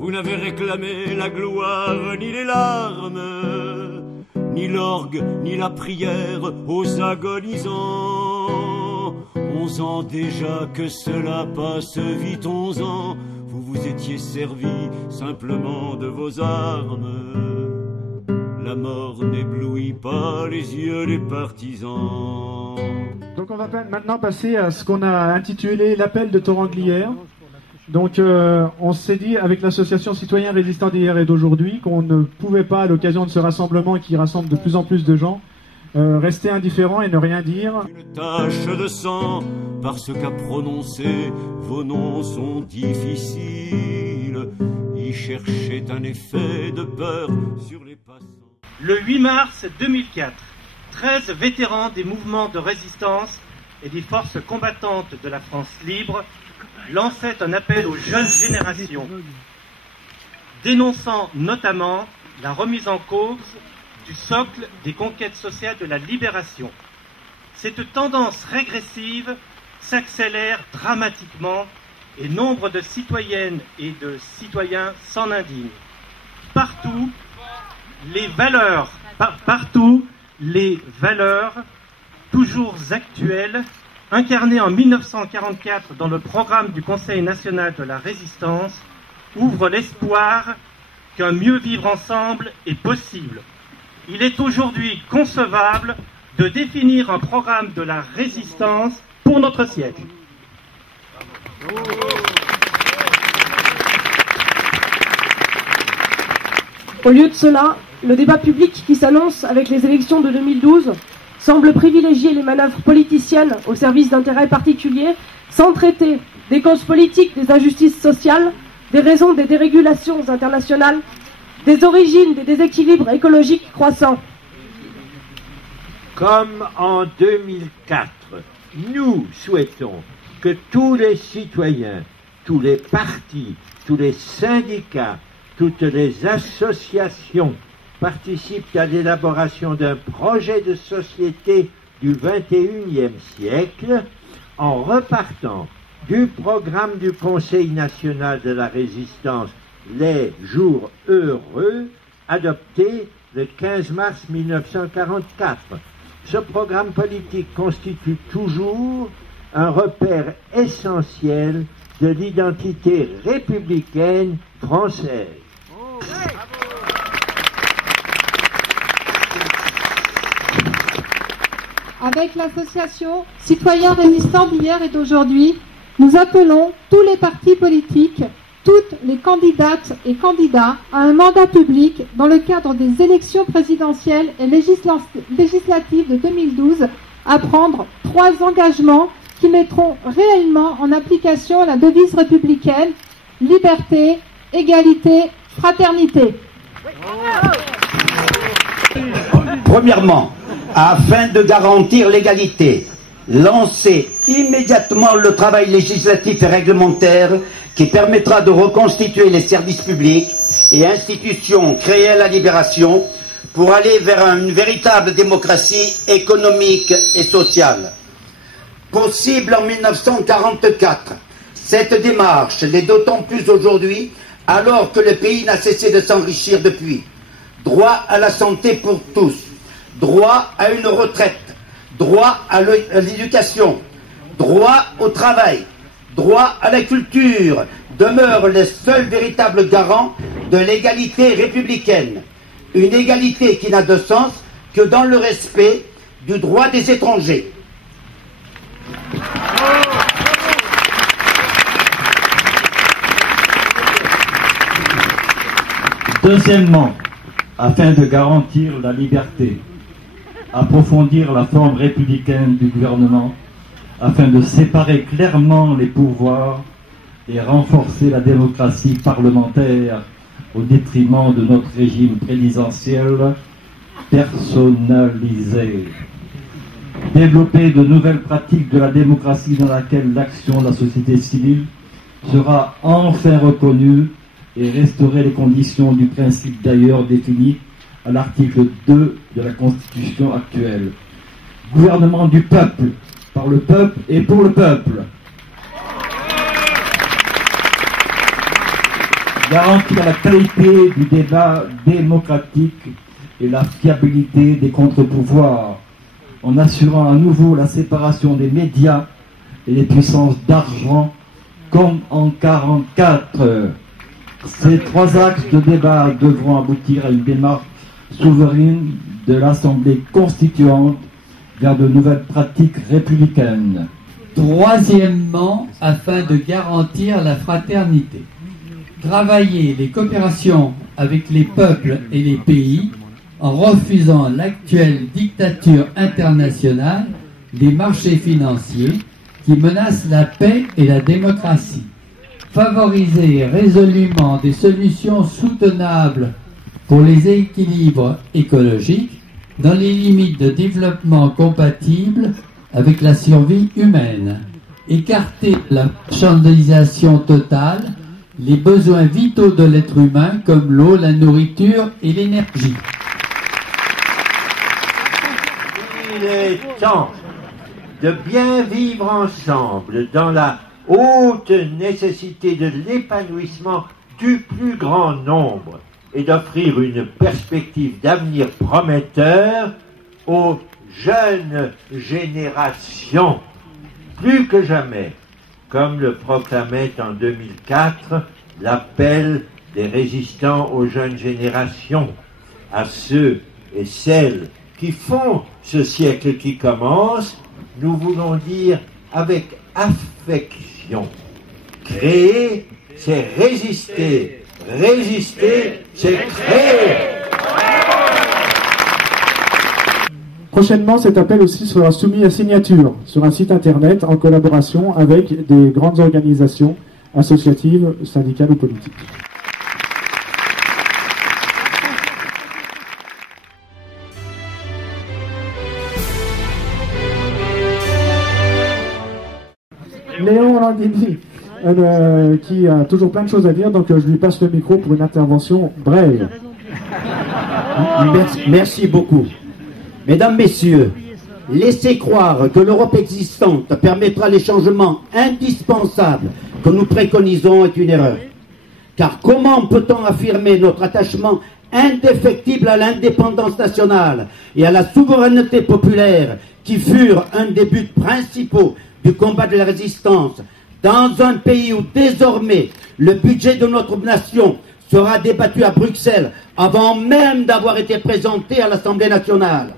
Vous n'avez réclamé la gloire ni les larmes, ni l'orgue, ni la prière aux agonisants. 11 ans déjà que cela passe vite, 11 ans, vous vous étiez servi simplement de vos armes. La mort n'éblouit pas les yeux des partisans. Donc on va maintenant passer à ce qu'on a intitulé l'appel de Thoranglières. Donc on s'est dit avec l'association Citoyens Résistants d'hier et d'aujourd'hui qu'on ne pouvait pas, à l'occasion de ce rassemblement qui rassemble de plus en plus de gens, rester indifférent et ne rien dire. Une tache de sang, parce qu'à prononcer vos noms sont difficiles. Y cherchait un effet de peur sur les passants. Le 8 mars 2004, 13 vétérans des mouvements de résistance et des forces combattantes de la France libre lançaient un appel aux jeunes générations, dénonçant notamment la remise en cause du socle des conquêtes sociales de la libération. Cette tendance régressive s'accélère dramatiquement et nombre de citoyennes et de citoyens s'en indignent. Partout, les valeurs toujours actuelles, incarnées en 1944 dans le programme du Conseil national de la résistance, ouvrent l'espoir qu'un mieux vivre ensemble est possible. Il est aujourd'hui concevable de définir un programme de la résistance pour notre siècle. Au lieu de cela, le débat public qui s'annonce avec les élections de 2012 semble privilégier les manœuvres politiciennes au service d'intérêts particuliers sans traiter des causes politiques, des injustices sociales, des raisons des dérégulations internationales, des origines des déséquilibres écologiques croissants. Comme en 2004, nous souhaitons que tous les citoyens, tous les partis, tous les syndicats, toutes les associations participent à l'élaboration d'un projet de société du XXIe siècle en repartant du programme du Conseil national de la résistance Les Jours Heureux, adopté le 15 mars 1944. Ce programme politique constitue toujours un repère essentiel de l'identité républicaine française. Avec l'association Citoyens Résistants d'hier et d'aujourd'hui, nous appelons tous les partis politiques, toutes les candidates et candidats à un mandat public dans le cadre des élections présidentielles et législatives de 2012 à prendre 3 engagements qui mettront réellement en application la devise républicaine « Liberté, égalité, fraternité ». Premièrement, afin de garantir l'égalité, lancer immédiatement le travail législatif et réglementaire qui permettra de reconstituer les services publics et institutions créées à la libération pour aller vers une véritable démocratie économique et sociale. Possible en 1944, cette démarche l'est d'autant plus aujourd'hui alors que le pays n'a cessé de s'enrichir depuis. Droit à la santé pour tous, droit à une retraite, droit à l'éducation, droit au travail, droit à la culture demeurent les seuls véritables garants de l'égalité républicaine. Une égalité qui n'a de sens que dans le respect du droit des étrangers. Deuxièmement, afin de garantir la liberté, approfondir la forme républicaine du gouvernement, afin de séparer clairement les pouvoirs et renforcer la démocratie parlementaire au détriment de notre régime présidentiel personnalisé. Développer de nouvelles pratiques de la démocratie dans laquelle l'action de la société civile sera enfin reconnue et restaurer les conditions du principe d'ailleurs défini à l'article 2 de la Constitution actuelle. Gouvernement du peuple, par le peuple et pour le peuple. garantir la qualité du débat démocratique et la fiabilité des contre-pouvoirs, en assurant à nouveau la séparation des médias et des puissances d'argent, comme en 1944. Ces trois axes de débat devront aboutir à une démarche souveraine de l'Assemblée constituante vers de nouvelles pratiques républicaines. Troisièmement, afin de garantir la fraternité, travailler les coopérations avec les peuples et les pays en refusant l'actuelle dictature internationale des marchés financiers qui menacent la paix et la démocratie. Favoriser résolument des solutions soutenables pour les équilibres écologiques dans les limites de développement compatibles avec la survie humaine. Écarter la marchandisation totale, les besoins vitaux de l'être humain comme l'eau, la nourriture et l'énergie. Il est temps de bien vivre ensemble dans la haute nécessité de l'épanouissement du plus grand nombre et d'offrir une perspective d'avenir prometteur aux jeunes générations. Plus que jamais, comme le proclamait en 2004 l'appel des résistants aux jeunes générations, à ceux et celles qui font ce siècle qui commence, nous voulons dire avec affection. Créer, c'est résister. Résister, c'est créer. Prochainement, cet appel aussi sera soumis à signature sur un site internet en collaboration avec des grandes organisations associatives, syndicales ou politiques. Léon Landini, qui a toujours plein de choses à dire, donc je lui passe le micro pour une intervention brève. Merci beaucoup. Mesdames, Messieurs, laisser croire que l'Europe existante permettra les changements indispensables que nous préconisons est une erreur. Car comment peut-on affirmer notre attachement indéfectible à l'indépendance nationale et à la souveraineté populaire qui furent un des buts principaux du combat de la résistance dans un pays où désormais le budget de notre nation sera débattu à Bruxelles avant même d'avoir été présenté à l'Assemblée nationale?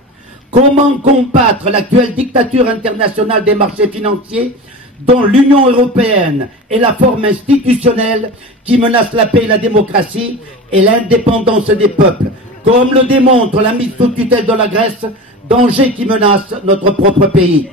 Comment combattre l'actuelle dictature internationale des marchés financiers dont l'Union européenne est la forme institutionnelle qui menace la paix et la démocratie et l'indépendance des peuples, comme le démontre la mise sous tutelle de la Grèce, danger qui menace notre propre pays?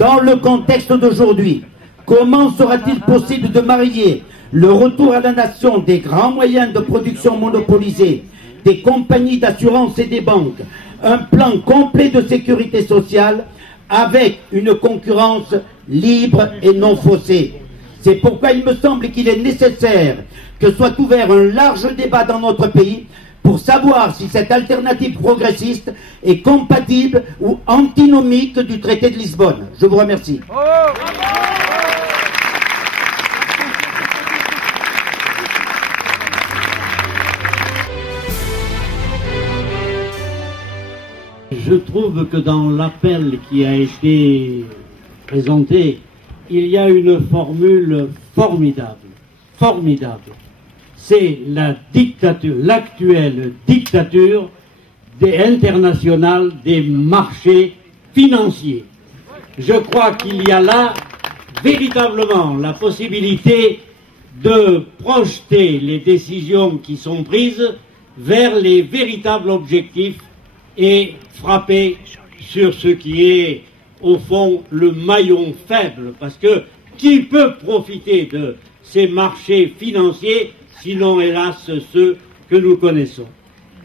Dans le contexte d'aujourd'hui, comment sera-t-il possible de marier le retour à la nation des grands moyens de production monopolisés, des compagnies d'assurance et des banques, un plan complet de sécurité sociale avec une concurrence libre et non faussée? C'est pourquoi il me semble qu'il est nécessaire que soit ouvert un large débat dans notre pays pour savoir si cette alternative progressiste est compatible ou antinomique du traité de Lisbonne. Je vous remercie. Je trouve que dans l'appel qui a été présenté, il y a une formule formidable. C'est la dictature, l'actuelle dictature internationale des marchés financiers. Je crois qu'il y a là véritablement la possibilité de projeter les décisions qui sont prises vers les véritables objectifs et frapper sur ce qui est au fond le maillon faible, parce que qui peut profiter de ces marchés financiers sinon hélas ceux que nous connaissons?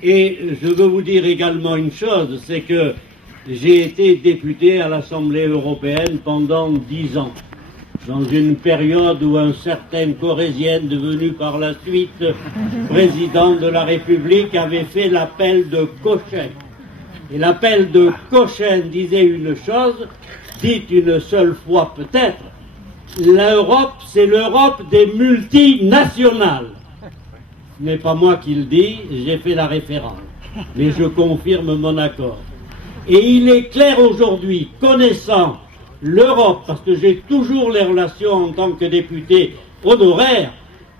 Et je veux vous dire également une chose, c'est que j'ai été député à l'Assemblée européenne pendant 10 ans, dans une période où un certain Corrézien, devenu par la suite président de la République, avait fait l'appel de Cochin. Et l'appel de Cochin disait une chose, dite une seule fois peut-être: l'Europe, c'est l'Europe des multinationales. ce n'est pas moi qui le dis, j'ai fait la référence, mais je confirme mon accord. Et il est clair aujourd'hui, connaissant l'Europe, parce que j'ai toujours les relations en tant que député honoraire,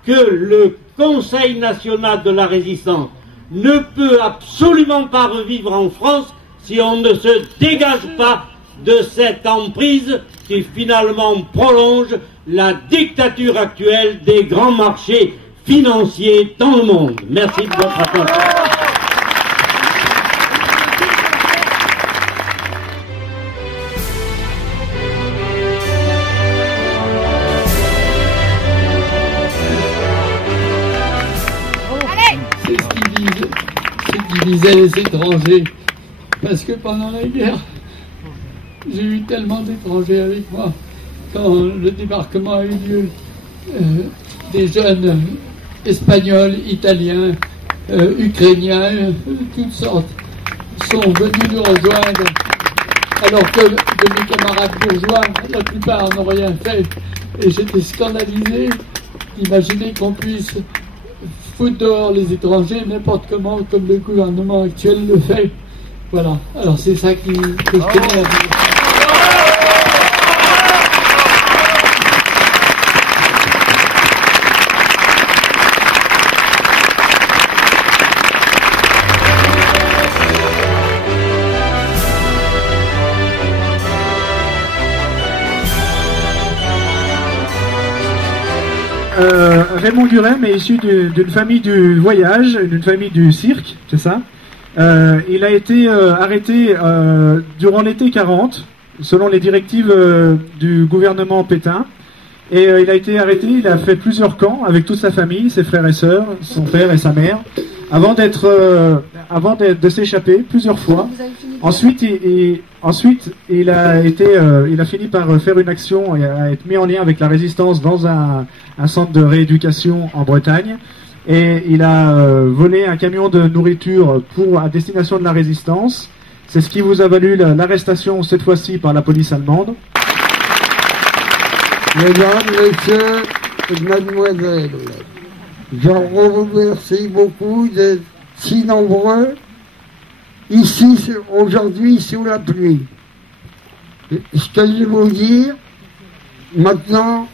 que le Conseil national de la résistance ne peut absolument pas revivre en France si on ne se dégage pas de cette emprise qui finalement prolonge la dictature actuelle des grands marchés financiers dans le monde. Merci de votre attention. Disaient les étrangers, parce que pendant la guerre, j'ai eu tellement d'étrangers avec moi. Quand le débarquement a eu lieu, des jeunes espagnols, italiens, ukrainiens, toutes sortes, sont venus nous rejoindre, alors que de mes camarades bourgeois, la plupart n'ont rien fait. Et j'étais scandalisé d'imaginer qu'on puisse foutre dehors les étrangers n'importe comment, comme le gouvernement actuel le fait. Voilà. Alors c'est ça que je tenais à dire. Raymond Gurem est issu d'une famille du voyage, d'une famille du cirque, c'est ça. Il a été arrêté durant l'été 40, selon les directives du gouvernement Pétain. Et il a été arrêté, il a fait plusieurs camps avec toute sa famille, ses frères et sœurs, son père et sa mère, avant de s'échapper plusieurs fois. Ensuite, il a fini par faire une action et a été mis en lien avec la résistance dans un centre de rééducation en Bretagne. Et il a volé un camion de nourriture à destination de la résistance. C'est ce qui vous a valu l'arrestation, cette fois-ci, par la police allemande. Mesdames, messieurs et mademoiselles, je vous remercie beaucoup d'être si nombreux ici aujourd'hui sous la pluie. Ce que je vais vous dire maintenant,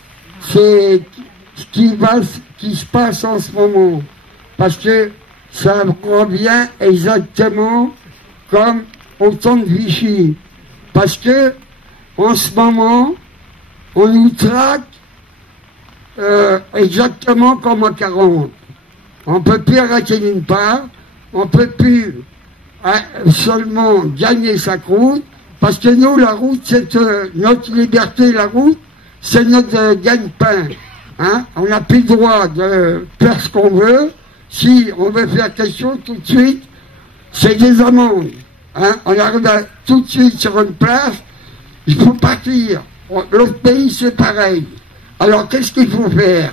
c'est ce qui se passe en ce moment, parce que ça revient exactement comme au temps de Vichy, parce que en ce moment on nous traque exactement comme en 40. On ne peut plus arrêter d'une part, on ne peut plus seulement gagner sa route, parce que nous, la route, c'est notre liberté, la route, c'est notre gagne-pain. Hein? On n'a plus le droit de faire ce qu'on veut. Si on veut faire quelque chose tout de suite, c'est des amendes. Hein? On arrive tout de suite sur une place, il faut partir. L'autre pays, c'est pareil. Alors, qu'est-ce qu'il faut faire?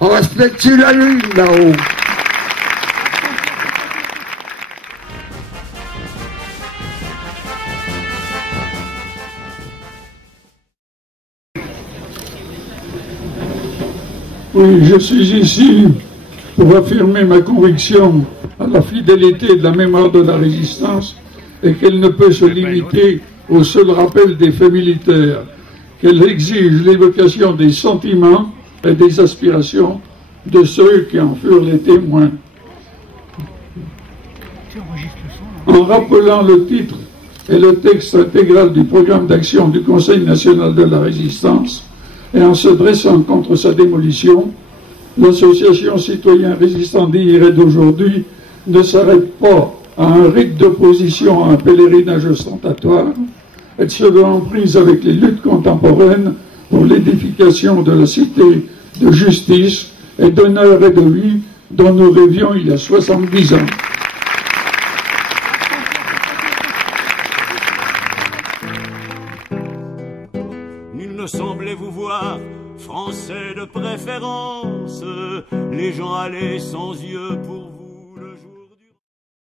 On va se mettre sur la lune, là-haut. Oui, je suis ici pour affirmer ma conviction à la fidélité de la mémoire de la résistance et qu'elle ne peut se limiter au seul rappel des faits militaires, qu'elle exige l'évocation des sentiments et des aspirations de ceux qui en furent les témoins. En rappelant le titre et le texte intégral du programme d'action du Conseil national de la résistance et en se dressant contre sa démolition, l'association citoyen résistant d'hier et d'aujourd'hui ne s'arrête pas à un rite d'opposition à un pèlerinage ostentatoire. Elle se veut en prise avec les luttes contemporaines pour l'édification de la cité de justice et d'honneur et de vie dont nous rêvions il y a 70 ans. Nul ne semblait vous voir, Français de préférence. Les gens allaient sans yeux